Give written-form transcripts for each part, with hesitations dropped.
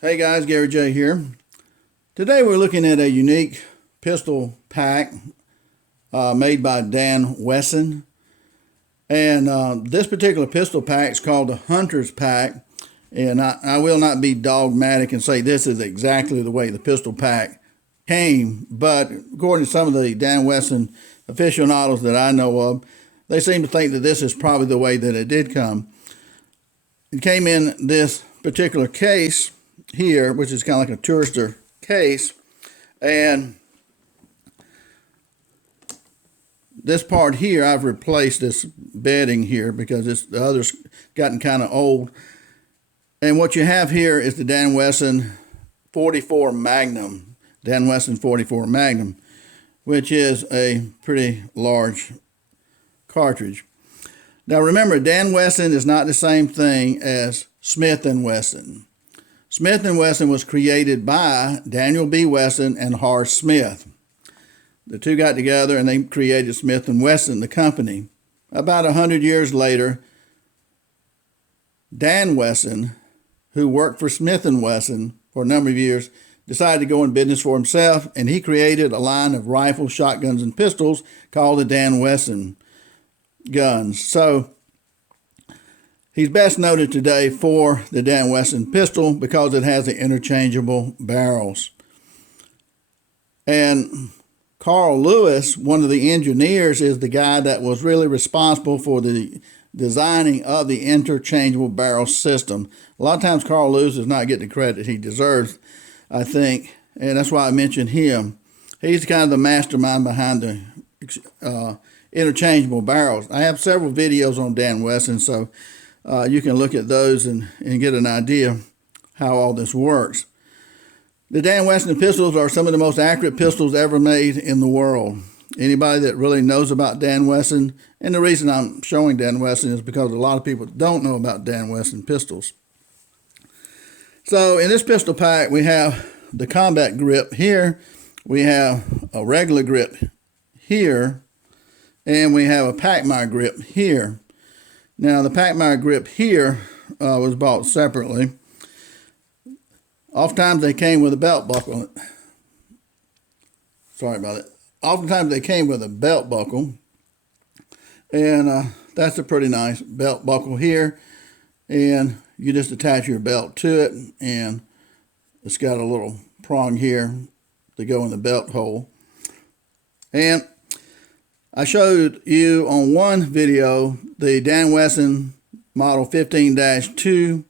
Hey guys, Gary J here. Today we're looking at a unique pistol pack made by Dan Wesson. And this particular pistol pack is called the Hunter's Pack. And I will not be dogmatic and say this is exactly the way the pistol pack came. But according to some of the Dan Wesson aficionados that I know of, they seem to think that this is probably the way that it did come. It came in this particular case here, which is kind of like a tourister case, and this part here I've replaced this bedding here because the other's gotten kind of old. And what you have here is the Dan Wesson 44 Magnum, Dan Wesson 44 Magnum, which is a pretty large cartridge. Now remember, Dan Wesson is not the same thing as Smith & Wesson. Smith & Wesson was created by Daniel B. Wesson and Horace Smith. The two got together and they created Smith & Wesson, the company. About 100 years later, Dan Wesson, who worked for Smith & Wesson for a number of years, decided to go in business for himself, and he created a line of rifles, shotguns, and pistols called the Dan Wesson guns. So he's best noted today for the Dan Wesson pistol because it has the interchangeable barrels. And Carl Lewis, one of the engineers, is the guy that was really responsible for the designing of the interchangeable barrel system. A lot of times Carl Lewis does not get the credit he deserves, I think, and that's why I mentioned him. He's kind of the mastermind behind the interchangeable barrels. I have several videos on Dan Wesson, so you can look at those and get an idea how all this works. The Dan Wesson pistols are some of the most accurate pistols ever made in the world. Anybody that really knows about Dan Wesson, and the reason I'm showing Dan Wesson is because a lot of people don't know about Dan Wesson pistols. So in this pistol pack, we have the combat grip here, we have a regular grip here, and we have a Packmeyer grip here. Now the Packmeyer grip here was bought separately. Oftentimes they came with a belt buckle. Sorry about it. Oftentimes they came with a belt buckle, and that's a pretty nice belt buckle here. And you just attach your belt to it, and it's got a little prong here to go in the belt hole. And I showed you on one video the Dan Wesson model 15-2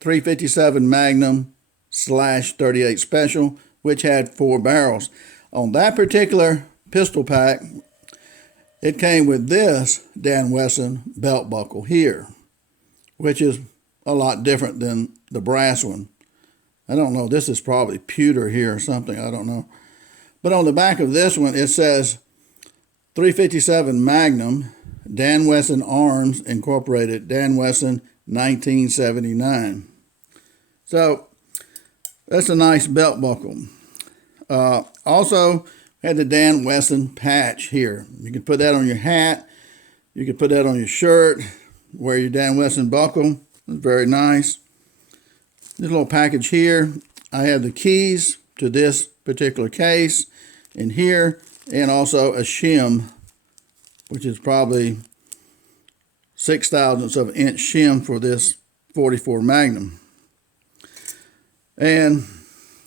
357 Magnum /38 Special, which had 4 barrels. On that particular pistol pack, it came with this Dan Wesson belt buckle here, which is a lot different than the brass one. I don't know, this is probably pewter here or something, I don't know. But on the back of this one, it says 357 Magnum, Dan Wesson Arms Incorporated, Dan Wesson 1979. So that's a nice belt buckle. Also had the Dan Wesson patch here. You can put that on your hat. You can put that on your shirt. Wear your Dan Wesson buckle. It's very nice. This little package here, I have the keys to this particular case in here, and also a shim, which is probably 0.6 of an inch shim for this 44 Magnum. And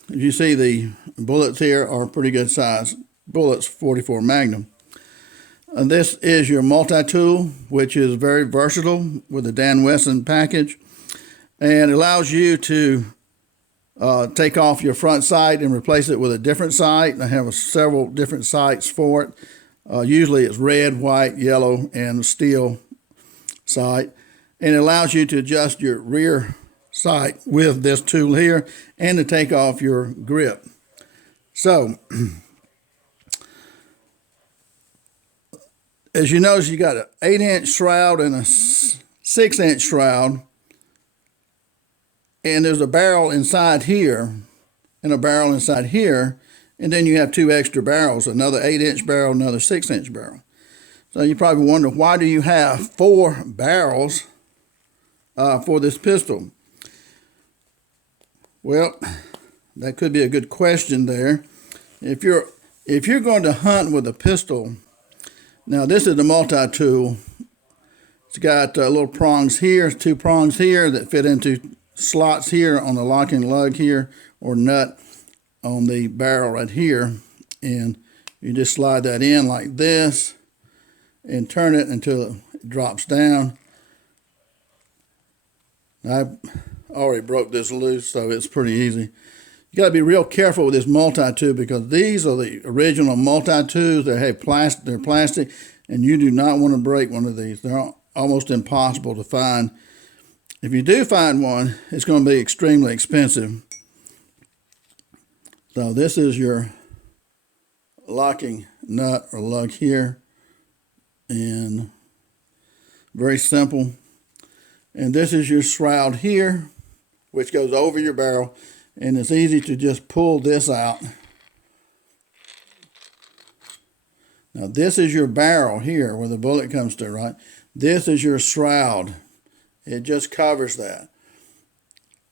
as you see, the bullets here are pretty good size bullets, 44 Magnum. And this is your multi-tool, which is very versatile with the Dan Wesson package, and allows you to take off your front sight and replace it with a different sight. I have several different sights for it. Usually it's red, white, yellow, and steel sight. And it allows you to adjust your rear sight with this tool here and to take off your grip. So, as you notice, you got an 8-inch shroud and a 6-inch shroud. And there's a barrel inside here and a barrel inside here. And then you have 2 extra barrels, another 8-inch barrel, another 6-inch barrel. So you probably wonder, why do you have 4 barrels for this pistol? Well, that could be a good question there. If you're going to hunt with a pistol, now this is the multi-tool. It's got little prongs here, 2 prongs here that fit into slots here on the locking lug here, or nut on the barrel right here. And you just slide that in like this and turn it until it drops down. I already broke this loose, so it's pretty easy. You got to be real careful with this multi-tool because these are the original multi-tools. They're plastic, and you do not want to break one of these. They're almost impossible to find. If you do find one, it's going to be extremely expensive. So this is your locking nut or lug here, and very simple. And this is your shroud here, which goes over your barrel, and it's easy to just pull this out. Now this is your barrel here where the bullet comes to, right? This is your shroud. It just covers that.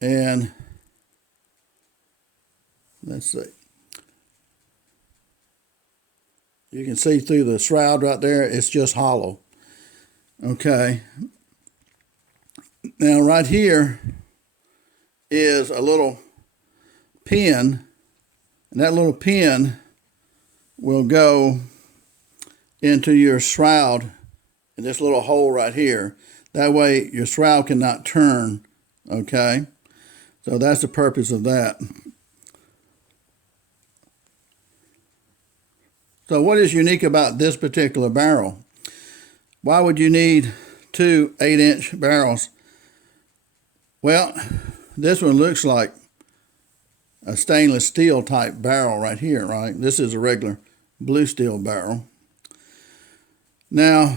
And let's see. You can see through the shroud right there, it's just hollow. Okay. Now right here is a little pin, and that little pin will go into your shroud in this little hole right here. That way your shroud cannot turn, okay? So that's the purpose of that. So what is unique about this particular barrel? Why would you need 2 8-inch barrels? Well, this one looks like a stainless steel type barrel right here, right? This is a regular blue steel barrel. Now,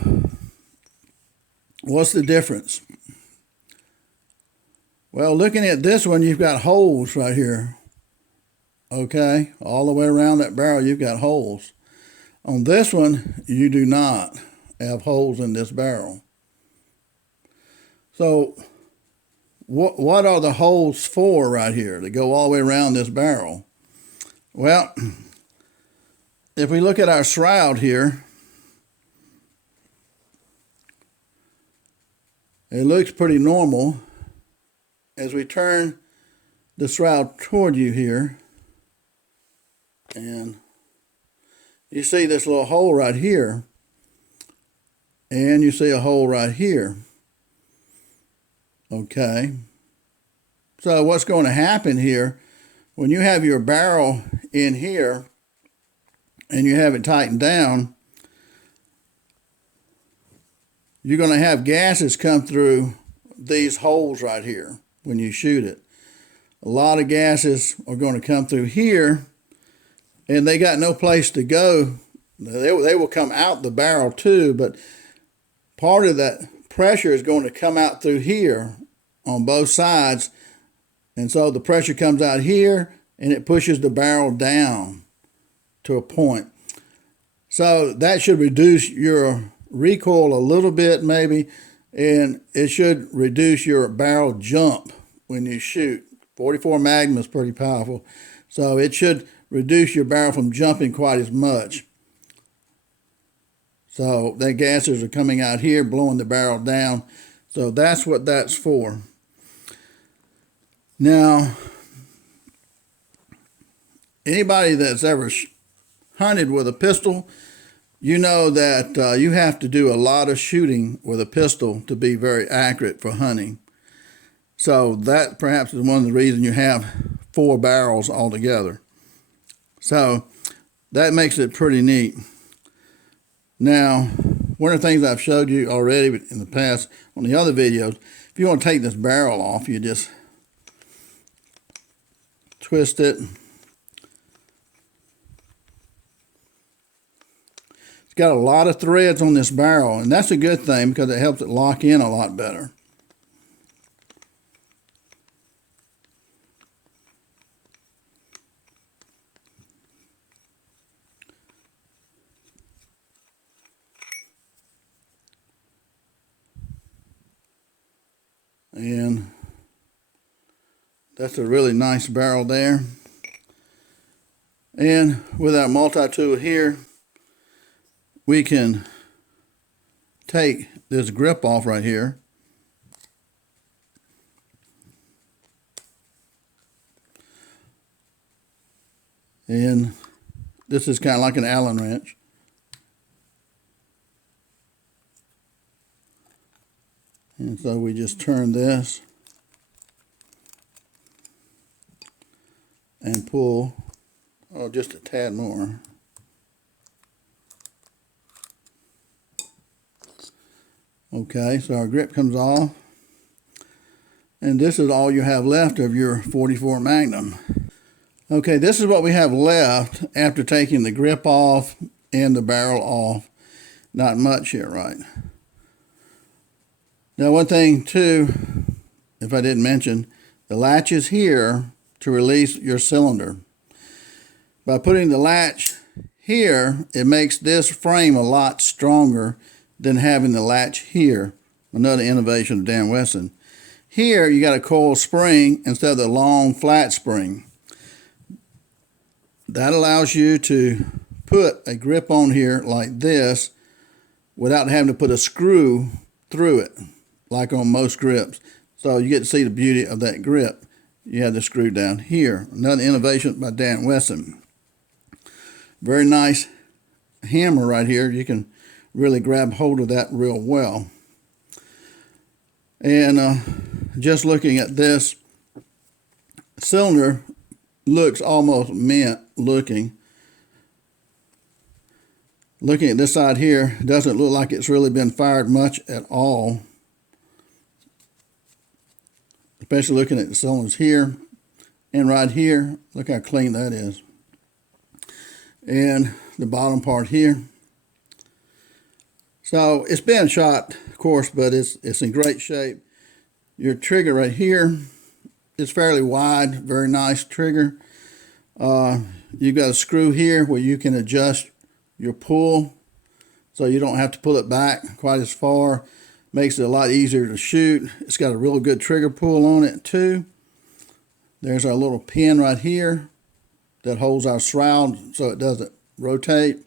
what's the difference? Well, looking at this one, you've got holes right here. Okay, all the way around that barrel, you've got holes. On this one, you do not have holes in this barrel. So, what are the holes for right here that go all the way around this barrel? Well, if we look at our shroud here, it looks pretty normal. As we turn the shroud toward you here, and you see this little hole right here, and you see a hole right here. Okay. So what's going to happen here, when you have your barrel in here and you have it tightened down, you're going to have gases come through these holes right here when you shoot it. A lot of gases are going to come through here, and they got no place to go. They will come out the barrel too, but part of that pressure is going to come out through here on both sides. And so the pressure comes out here and it pushes the barrel down to a point. So that should reduce your recoil a little bit maybe, and it should reduce your barrel jump when you shoot. 44 magnum is pretty powerful. So it should reduce your barrel from jumping quite as much. So the gases are coming out here, blowing the barrel down. So that's what that's for. Now, anybody that's ever hunted with a pistol, you know that you have to do a lot of shooting with a pistol to be very accurate for hunting. So that perhaps is one of the reasons you have 4 barrels altogether. So that makes it pretty neat. Now, one of the things I've showed you already in the past on the other videos, if you want to take this barrel off, you just twist it. It's got a lot of threads on this barrel, and that's a good thing because it helps it lock in a lot better. And That's a really nice barrel there. And with our multi-tool here, we can take this grip off right here. And this is kind of like an Allen wrench. And so we just turn this and pull, oh, just a tad more. Okay, so our grip comes off. And this is all you have left of your 44 Magnum. Okay, this is what we have left after taking the grip off and the barrel off. Not much here, right? Now, one thing too, if I didn't mention, the latch is here to release your cylinder. By putting the latch here, it makes this frame a lot stronger than having the latch here. Another innovation of Dan Wesson. Here, you got a coil spring instead of the long flat spring. That allows you to put a grip on here like this without having to put a screw through it, like on most grips. So you get to see the beauty of that grip. You have the screw down here. Another innovation by Dan Wesson. Very nice hammer right here. You can really grab hold of that real well. And just looking at this cylinder, looks almost mint looking. Looking at this side here, doesn't look like it's really been fired much at all. Especially looking at the cylinders here and right here. Look how clean that is. And the bottom part here. So it's been shot, of course, but it's in great shape. Your trigger right here is fairly wide, very nice trigger. You've got a screw here where you can adjust your pull so you don't have to pull it back quite as far. Makes it a lot easier to shoot. It's got a real good trigger pull on it too. There's our little pin right here that holds our shroud so it doesn't rotate.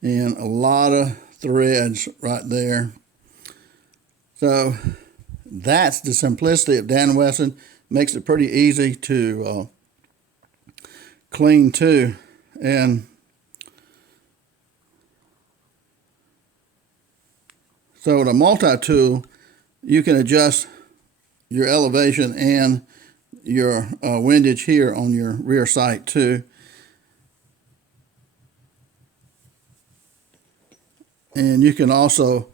And a lot of threads right there. So that's the simplicity of Dan Wesson. Makes it pretty easy to clean too. And so with a multi-tool, you can adjust your elevation and your windage here on your rear sight too. And you can also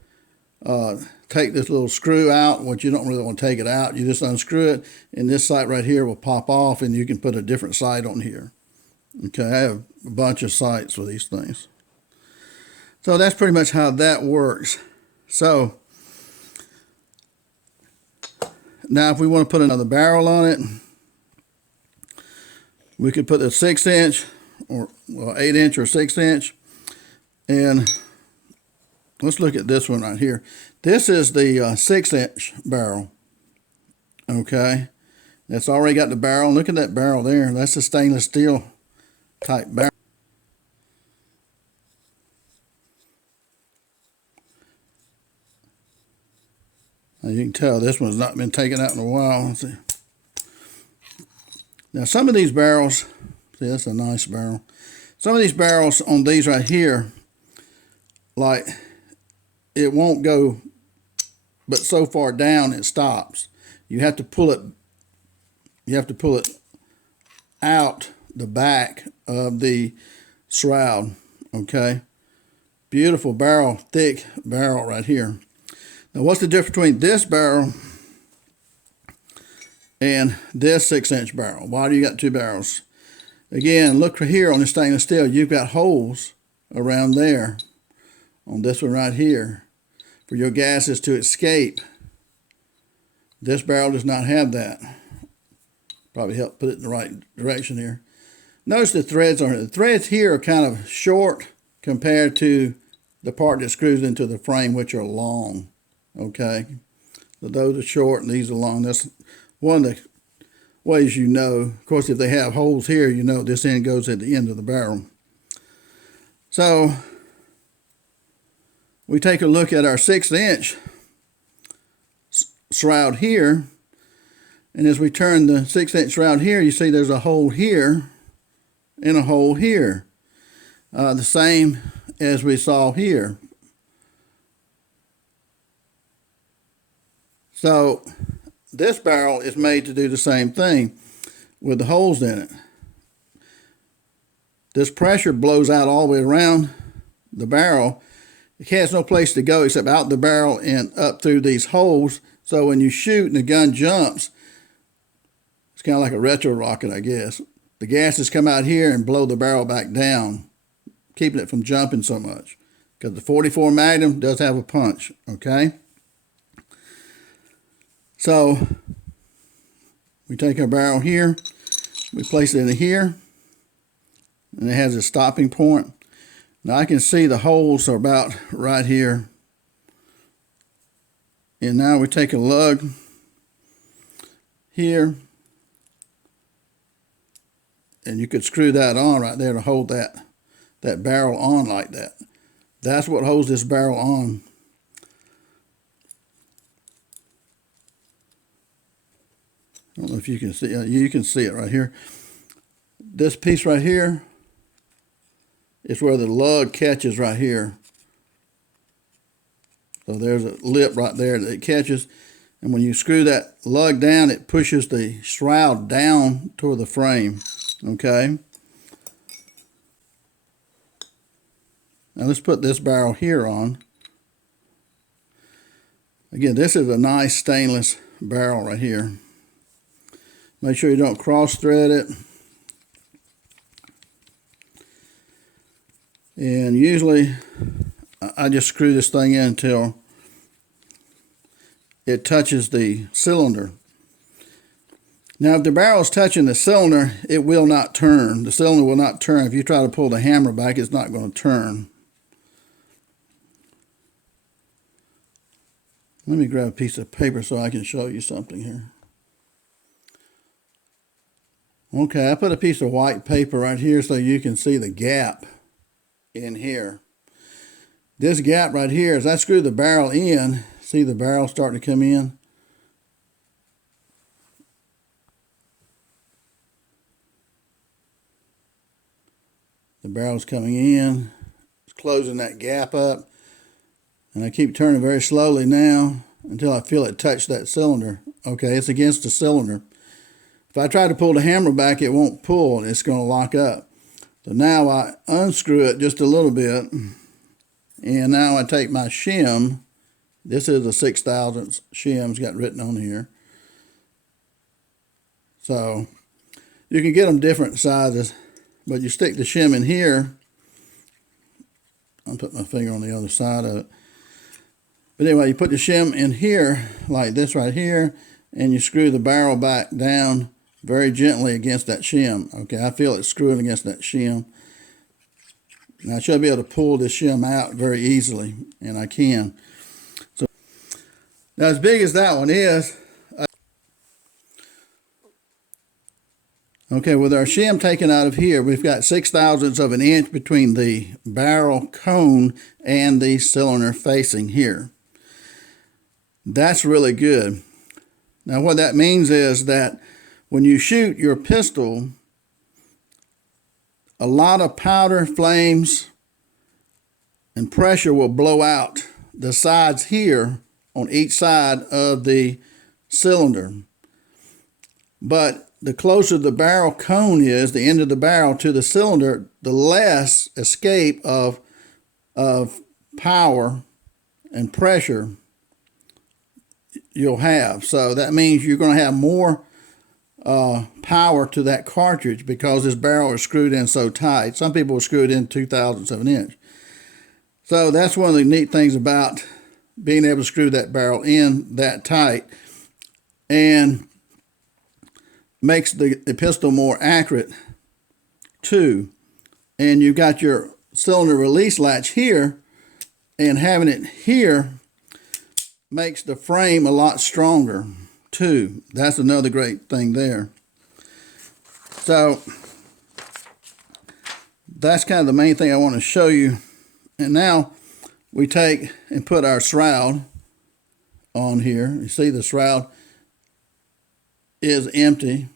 take this little screw out, which you don't really want to take it out. You just unscrew it, and this sight right here will pop off, and you can put a different sight on here. Okay, I have a bunch of sights with these things. So that's pretty much how that works. So now if we want to put another barrel on it, we could put a 6-inch or 8-inch or 6-inch. And let's look at this one right here. This is the 6-inch barrel. Okay, that's already got the barrel. Look at that barrel there. That's a stainless steel type barrel. Now you can tell this one's not been taken out in a while. Let's see. Now some of these barrels, see, that's a nice barrel. Some of these barrels on these right here, like, it won't go but so far down it stops. You have to pull it out the back of the shroud. Okay, beautiful barrel, thick barrel right here. Now what's the difference between this barrel and this 6-inch barrel? Why do you got two barrels? Again, look here on the stainless steel, you've got holes around there on this one right here for your gases to escape. This barrel does not have that. Probably help put it in the right direction here. Notice the threads on it. The threads here are kind of short compared to the part that screws into the frame, which are long. Okay, so those are short and these are long. That's one of the ways you know. Of course, if they have holes here, you know this end goes at the end of the barrel. So we take a look at our 1/6 inch shroud here. And as we turn the 1/6 inch shroud here, you see there's a hole here and a hole here. The same as we saw here. So this barrel is made to do the same thing with the holes in it. This pressure blows out all the way around the barrel. It has no place to go except out the barrel and up through these holes. So when you shoot and the gun jumps, it's kind of like a retro rocket, I guess. The gases come out here and blow the barrel back down, keeping it from jumping so much. Because the 44 Magnum does have a punch, okay? So we take our barrel here, we place it in here, and it has a stopping point. Now I can see the holes are about right here. And now we take a lug here, and you could screw that on right there to hold that barrel on like that. That's what holds this barrel on. I don't know if you can see it. You can see it right here. This piece right here is where the lug catches right here. So there's a lip right there that it catches. And when you screw that lug down, it pushes the shroud down toward the frame. Okay. Now let's put this barrel here on. Again, this is a nice stainless barrel right here. Make sure you don't cross thread it. And usually I just screw this thing in until it touches the cylinder. Now if the barrel is touching the cylinder, it will not turn. The cylinder will not turn. If you try to pull the hammer back, it's not going to turn. Let me grab a piece of paper so I can show you something here. Okay, I put a piece of white paper right here so you can see the gap in here. This gap right here, as I screw the barrel in, see the barrel starting to come in? The barrel's coming in, it's closing that gap up, and I keep turning very slowly now until I feel it touch that cylinder. Okay, it's against the cylinder. If I try to pull the hammer back, it won't pull, it's going to lock up. So now I unscrew it just a little bit, and now I take my shim. This is a 6/1000 shim, it's got written on here. So you can get them different sizes, but you stick the shim in here. I'll put my finger on the other side of it. But anyway, you put the shim in here, like this right here, and you screw the barrel back down very gently against that shim. Okay, I feel it screwing against that shim. Now I should be able to pull this shim out very easily, and I can. So now as big as that one is, okay, with our shim taken out of here, we've got 6/1000 of an inch between the barrel cone and the cylinder facing here. That's really good. Now what that means is that when you shoot your pistol, a lot of powder, flames, and pressure will blow out the sides here on each side of the cylinder. But the closer the barrel cone is, the end of the barrel to the cylinder, the less escape of power and pressure you'll have. So that means you're going to have more power to that cartridge because this barrel is screwed in so tight. Some people will screw it in 2/1000 of an inch. So that's one of the neat things about being able to screw that barrel in that tight, and makes the pistol more accurate too. And you've got your cylinder release latch here, and having it here makes the frame a lot stronger too. That's another great thing there. So that's kind of the main thing I want to show you. And now we take and put our shroud on here. You see the shroud is empty.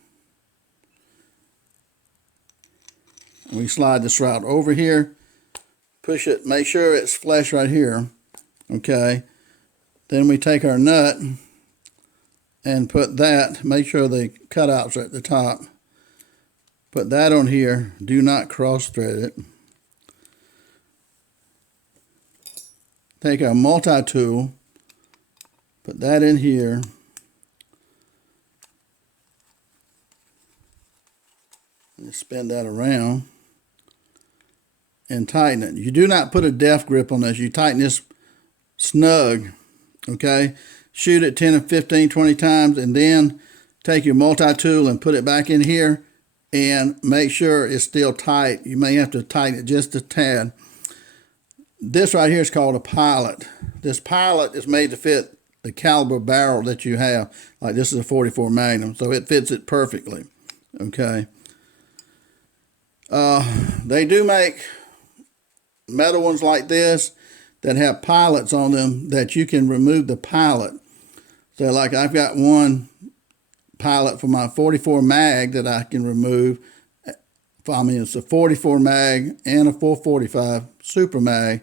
We slide the shroud over here, push it, make sure it's flush right here, okay? Then we take our nut and put that, make sure the cutouts are at the top. Put that on here, do not cross thread it. Take our multi-tool, put that in here. And spin that around and tighten it. You do not put a deft grip on this. You tighten this snug, okay? Shoot it 10 or 15, 20 times, and then take your multi-tool and put it back in here and make sure it's still tight. You may have to tighten it just a tad. This right here is called a pilot. This pilot is made to fit the caliber barrel that you have. Like this is a 44 Magnum, so it fits it perfectly, okay? They do make metal ones like this that have pilots on them that you can remove the pilot. So like I've got one pilot for my 44 mag that I can remove. I mean, it's a 44 mag and a 445 super mag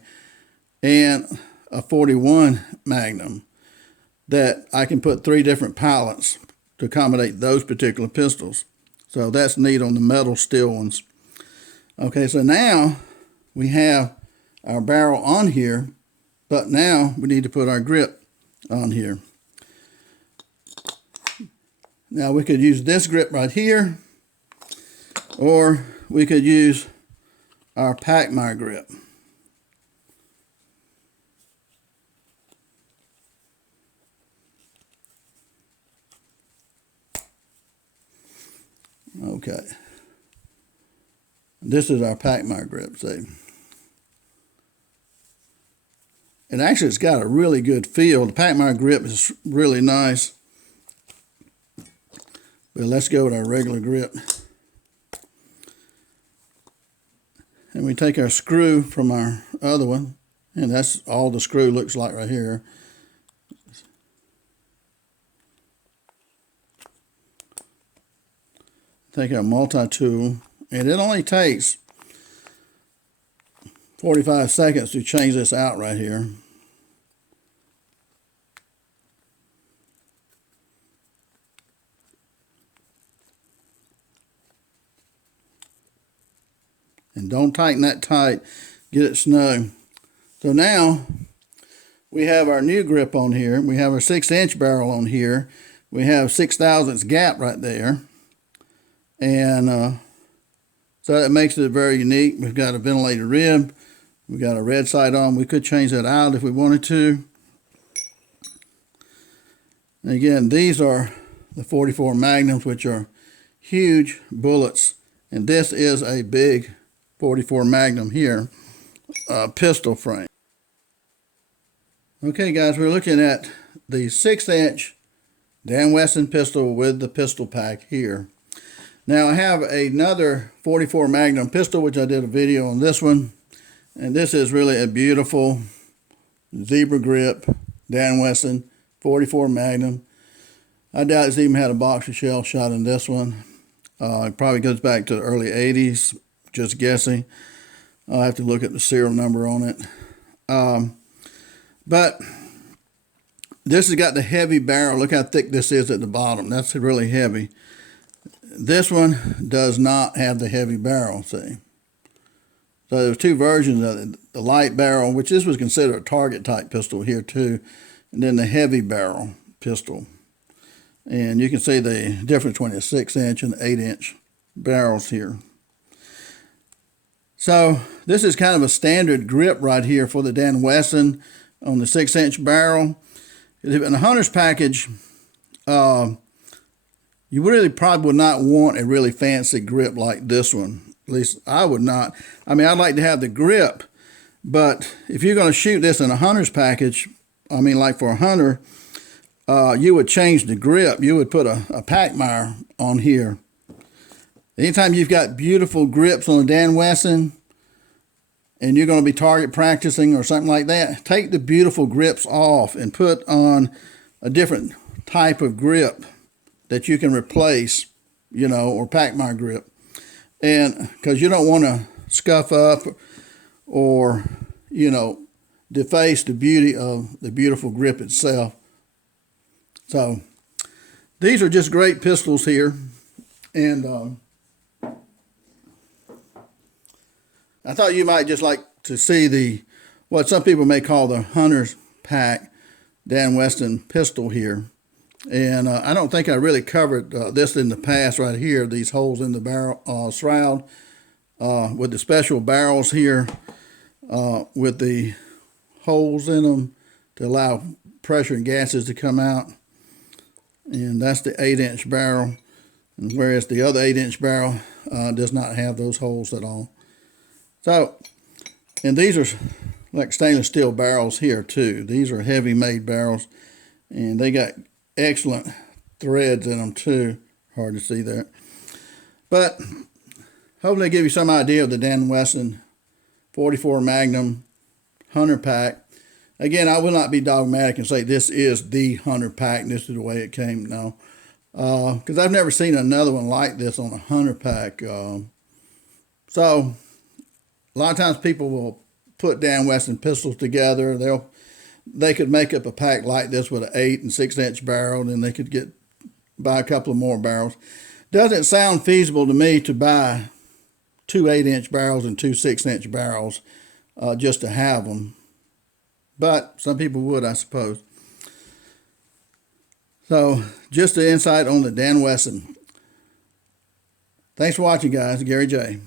and a 41 Magnum that I can put 3 different pilots to accommodate those particular pistols. So that's neat on the metal steel ones. Okay, so now we have our barrel on here, but now we need to put our grip on here. Now we could use this grip right here, or we could use our Pachmayr grip. Okay. This is our Pachmayr grip, see. And actually it's got a really good feel. The Pachmayr grip is really nice. But let's go with our regular grip. And we take our screw from our other one, and that's all the screw looks like right here. Take our multi-tool, and it only takes 45 seconds to change this out right here. And don't tighten that tight, get it snug. So now we have our new grip on here. We have our 6-inch barrel on here. We have 6 thousandths gap right there. And so that makes it very unique. We've got a ventilated rib. We've got a red sight on. We could change that out if we wanted to. And again, these are the 44 Magnums, which are huge bullets. And this is a big 44 Magnum here, pistol frame. Okay guys, we're looking at the 6-inch Dan Wesson pistol with the pistol pack here. Now I have another 44 Magnum pistol, which I did a video on this one. And this is really a beautiful zebra grip Dan Wesson 44 Magnum. I doubt it's even had a boxer shell shot in this one. It probably goes back to the early 80s, just guessing. I'll have to look at the serial number on it. But this has got the heavy barrel. Look how thick this is at the bottom. That's really heavy. This one does not have the heavy barrel, see. So there's 2 versions of it. The light barrel, which this was considered a target type pistol here too, and then the heavy barrel pistol. And you can see the difference between a 6-inch and 8-inch barrels here. So this is kind of a standard grip right here for the Dan Wesson on the 6-inch barrel. In the hunter's package, you really probably would not want a really fancy grip like this one. At least I would not. I mean, I'd like to have the grip, but if you're going to shoot this in a hunter's package, I mean, like for a hunter, you would change the grip. You would put a Pachmayr on here, Anytime you've got beautiful grips on a Dan Wesson and you're going to be target practicing or something like that, take the beautiful grips off and put on a different type of grip that you can replace, you know, or pack my grip. And because you don't want to scuff up or, you know, deface the beauty of the beautiful grip itself. So these are just great pistols here. And I thought you might just like to see what some people may call the Hunter's Pack Dan Wesson pistol here. And I don't think I really covered this in the past right here, these holes in the barrel shroud with the special barrels here with the holes in them to allow pressure and gases to come out. And that's the 8-inch barrel, and whereas the other 8-inch barrel does not have those holes at all. So, and these are like stainless steel barrels here too. These are heavy made barrels, and they got excellent threads in them too. Hard to see there. But hopefully give you some idea of the Dan Wesson 44 Magnum Hunter Pack. Again, I will not be dogmatic and say this is the Hunter Pack and this is the way it came. No, because I've never seen another one like this on a Hunter Pack. So a lot of times people will put Dan Wesson pistols together. They could make up a pack like this with an 8 and 6-inch barrel, and they could buy a couple of more barrels. Doesn't sound feasible to me to buy 2 8-inch barrels and 2 6-inch barrels just to have them. But some people would, I suppose. So just the insight on the Dan Wesson. Thanks for watching, guys. Gary J.